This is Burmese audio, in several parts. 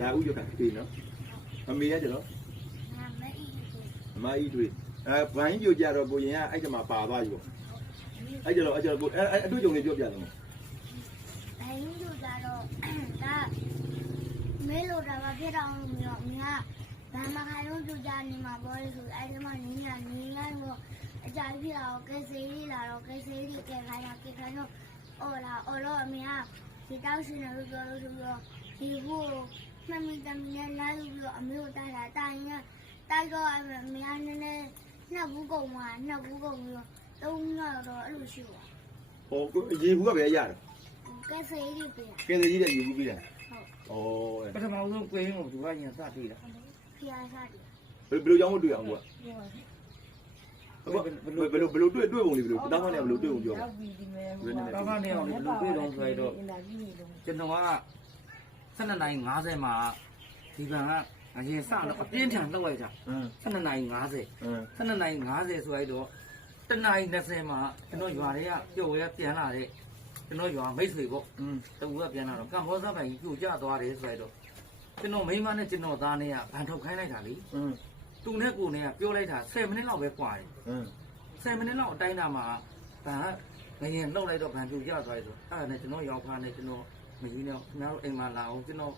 ဒါဥရကတေးနော်အမေရကျတော့အမကြီးတွေ့ဘိုင်းပြကြတော့ကိုရင်ကအဲ့ဒီမှာပါသွားပြီပေါ့အဲ့ကျတော့ကိုအတွေ့အကြုံလေးပြောပြတယ်နော်ဘိုင်းပြကြတော့ဒါမဲလို့တာဖြစ်တော့မျိုးမြာဘာမှခိုင်လို့ပြကြနေမှာပေါ့လေဆိုအဲ့ဒီမှာနေလိုက်တော့အကြိုက်ဖြစ်တော့ကဲစေးလေးလာတော့ကဲစေးလေးကဲခိုင်းတော့အော်တော့အမေကဒီတောက်ရှင်လို့ပြောလို့ဆိုတော့ဒီဘူးမှန်မှန်တမ်းနဲ့လာလို့ပြီးတော့အမေကိုတိုက်တာတိုက်ရင်တိုက်တော့အမေကနည်းနည်းနှစ်ဘူးကုန်ပြီးတော့3ရက်တော့အဲ့လိုရှိပါဟောရေဘူးကပဲရတယ်ကဲစေးလေးပြကဲစေးကြီးတဲ့ရေဘူးပြတာဟုတ်ပထမဆုံးကွင်းကိုသူကညာစတွေ့တာဖျားစားတယ်ဘယ်လိုကြောင့်မတွေ့အောင်ကွာဘယ်လိုတွေ့ပုံလေးဘယ်လိုတောင်းကနေဘယ်လိုတွေ့ပုံပြောပါတောင်းကနေအောင်ဘယ်လိုတွေ့တော့ဆိုတော့ကျွန်တော်က12:50မှာဒီကံကအရင်စတော့အပြင်းထန်လှုပ်လိုက်တာ12:50 12:50ဆိုတော့1:20မှာကျွန်တော်ရွာတွေကပြုတ်ရဲပြန်လာတဲ့ကျွန်တော်ရွာမိတ်ဆွေပေါ့တူကပြန်လာတော့ကံဘောစားပိုင်ကြီးပြိုကျသွားတယ်ဆိုတော့ကျွန်တော်မိန်းမနဲ့ကျွန်တော်သားနဲ့ကဗန်ထုတ်ခိုင်းလိုက်တာလေသူနဲ့ကိုနဲ့ကပြောလိုက်တာ10မိနစ်လောက်ပဲกว่าတယ်10မိနစ်လောက်အတိုင်းတာမှာဗန်ကငရင်လှုပ်လိုက်တော့ဗန်ပြိုကျသွားတယ်ဆိုအဲ့ဒါနဲ့ကျွန်တော်ရောက်ဖားနေကျွန်တော်မကြီးနဲ့ခင်ဗျားတို့အိမ်မှာလာအောင်ကျွန်တော်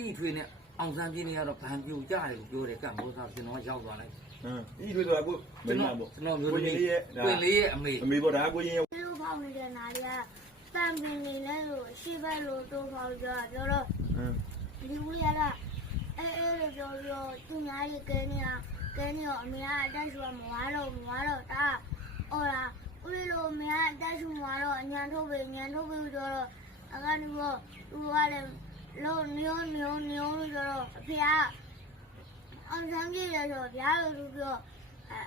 ဤထွေးနဲ့အောင်ဆန်းပြင်းနေရတော့ဗန်ပြိုကျတယ်လို့ပြောတယ်ကံဘောစားကျွန်တော်ရောက်သွားလိုက်ဤထွေးဆိုတာကိုမင်းမပေါ့ကျွန်တော်မျိုးသမီးတွင်လေးရဲ့အမေပေါ့ဒါကိုရင်လူပေါင်းနေတဲ့နာရီကတန်ပင်နေလဲလို့ရှေ့ဘက်လို့တိုးပေါင်းပြောတော့ဒီဦးရတာအဲလို့ပြောသူများကြီးကဲနေတော့အမေကအတက်ရှူမွားတော့ဒါအော်လားဦးလေးလိုအမေကအတက်ရှူမွားတော့အညာထုတ်ပြီးတော့အခါကျတော့သူကလည်းလုံးညိုးလို့ဆိုတော့အဖေကအောင်ဆန်းပြည့်ရဆိုဗျာလို့ပြော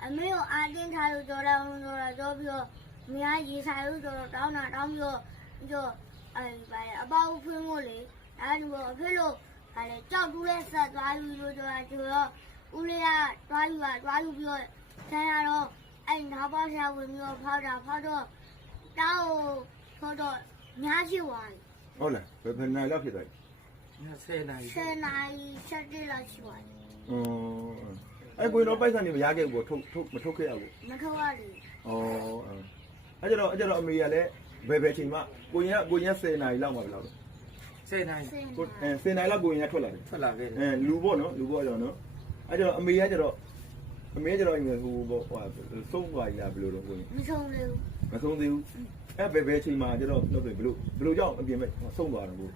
အမေကိုအာတင်းထားလို့ပြောပြီးတော့အမေကရေဆိုင်လို့ဆိုတော့တောင်းပြီးတော့အပေါက်ဖွင့်ဖို့လေအဲ့ဒီတော့အဖေလို့အဲ့ကြောက်တူးလဲဆက်သွားပြီးလို့တော့ဦးလေးကသွားယူပြီးတော့ဆန်းရတော့အဲ့နောက်ပါဆရာဝင်ပြီးတော့ဖောက်တော့တောက်ဖောက်တော့များရှိသွားပြီဟုတ်လားဘယ်နိုင်လောက်ဖြစ်သွားပြီ10 နာရီ7လောက်ရှိသွားပြီအဲ့ကိုတော့ပိုက်ဆံနေမရခဲ့ဘူးမထုတ်ခဲ့ရဘူးမထုတ်ရဘူးအဲ့ကျတော့အမေကလည်းဘယ်အချိန်မှကိုရင်က10 နာရီလောက်မှဘယ်လောက်လဲ10 နာရီ10 နာရီလောက်ကိုရင်ကထွက်လာခဲ့လူပေါ့နော်ကျွန်တော်နော်အဲ့ကျတော့အမေကကျတော့ဟိုပေါ့ဆုံးသွားရဘယ်လိုတော့ကိုရင်မဆုံးသေးဘူးအဲ့ဘယ်အချိန်မှကျတော့ဘယ်လိုကြောက်အပြင်မဲ့ဆုံးသွားတော့ကို